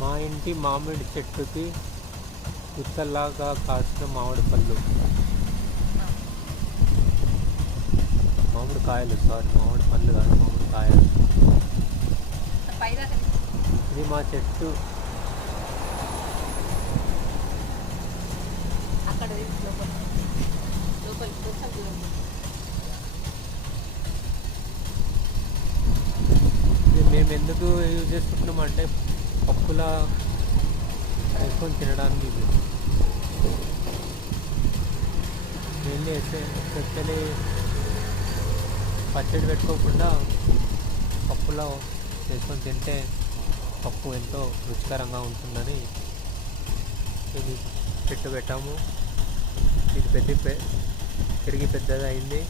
మా ఇంటి మామిడి చెట్టుకి గుత్తలాగా కాసిన మామిడి పళ్ళు, మామిడి కాయలు, సారీ మామిడి పళ్ళు కాదు మామిడి కాయలు. ఇది మా చెట్టు. ఇది మేము ఎందుకు యూజ్ చేసుకుంటున్నాం అంటే పప్పులా వేసుకొని తినడానికి. ఇది మెయిన్లీ ఎస్పెషల్లీ పచ్చడి పెట్టుకోకుండా పప్పులో వేసుకొని తింటే పప్పు ఎంతో రుచికరంగా ఉంటుందని ఇది చెట్టు పెట్టాము. ఇది పెరిగి పెద్దది అయింది.